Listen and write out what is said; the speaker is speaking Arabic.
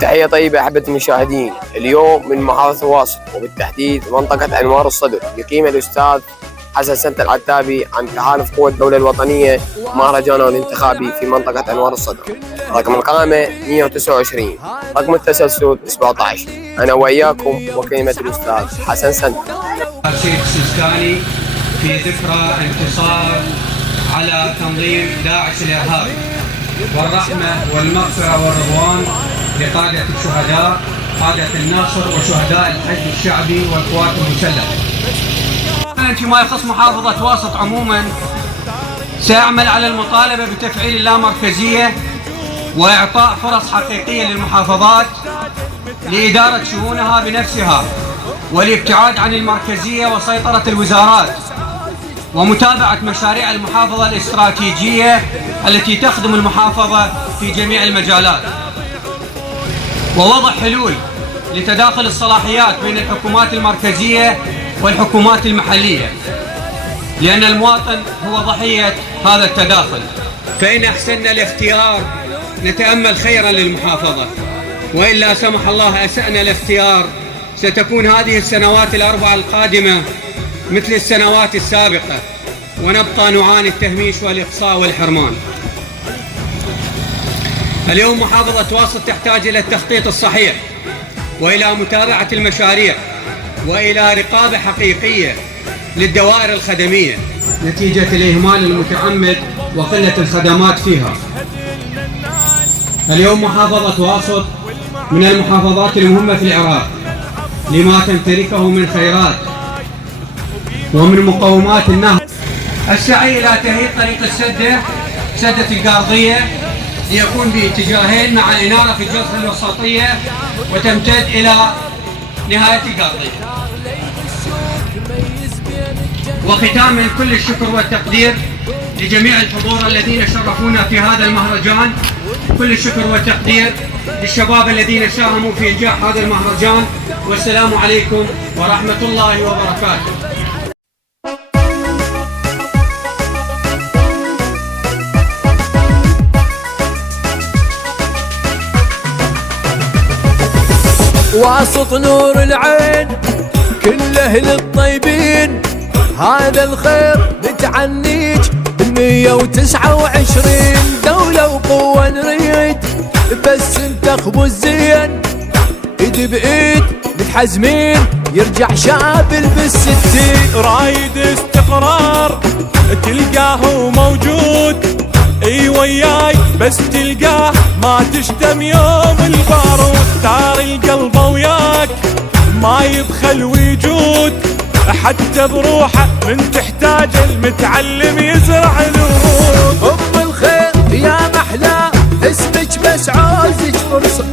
تحية طيبة أحبة المشاهدين. اليوم من محافظة واسط وبالتحديد منطقة أنوار الصدر يقيم الأستاذ حسن سنة العتابي عن تحالف قوى الدولة الوطنية مهرجانه الانتخابي في منطقة أنوار الصدر. رقم القائمة 129، رقم التسلسل 17. أنا وإياكم وكلمة الأستاذ حسن سنة. الشيخ السيستاني في ذكرى انتصار على تنظيم داعش الإرهابي، والرحمة والمغفرة والرضوان لقادة الشهداء، قادة الناصر وشهداء الحشد الشعبي والقوات المسلحة. فيما يخص محافظة واسط عموما، سأعمل على المطالبة بتفعيل اللامركزية وإعطاء فرص حقيقية للمحافظات لإدارة شؤونها بنفسها، والابتعاد عن المركزية وسيطرة الوزارات، ومتابعة مشاريع المحافظة الاستراتيجية التي تخدم المحافظة في جميع المجالات، ووضع حلول لتداخل الصلاحيات بين الحكومات المركزية والحكومات المحلية، لأن المواطن هو ضحية هذا التداخل. فإن أحسننا الاختيار نتأمل خيرا للمحافظة، وإن لا سمح الله أسأنا الاختيار ستكون هذه السنوات الأربع القادمة مثل السنوات السابقة، ونبقى نعاني التهميش والإقصاء والحرمان. اليوم محافظة واسط تحتاج إلى التخطيط الصحيح، وإلى متابعة المشاريع، وإلى رقابة حقيقية للدوائر الخدمية نتيجة الإهمال المتعمد وقلة الخدمات فيها. اليوم محافظة واسط من المحافظات المهمة في العراق لما تمتلكه من خيرات ومن مقومات النهر. السعي إلى تهيئ طريق سدة القارضية ليكون باتجاهين مع إنارة في الجسر الوسطية وتمتد إلى نهاية القارضية. وختاما كل الشكر والتقدير لجميع الحضور الذين شرفونا في هذا المهرجان، كل الشكر والتقدير للشباب الذين ساهموا في إنجاح هذا المهرجان، والسلام عليكم ورحمة الله وبركاته. واسط نور العين كل أهل الطيبين، هذا الخير نتعنيك 129 دولة وقوة نريد، بس انتخبوا الزين ايد بايد متحزمين، يرجع شاب بالستين. رايد استقرار تلقاه موجود، اي وياي بس تلقاه ما تشتم يوم البارود. تار القلب وياك ما يبخل ويجود، حتى بروحه من تحتاج المتعلم يزرع الورود. ام الخير يا محلى اسمك بس عاوزك فرصة،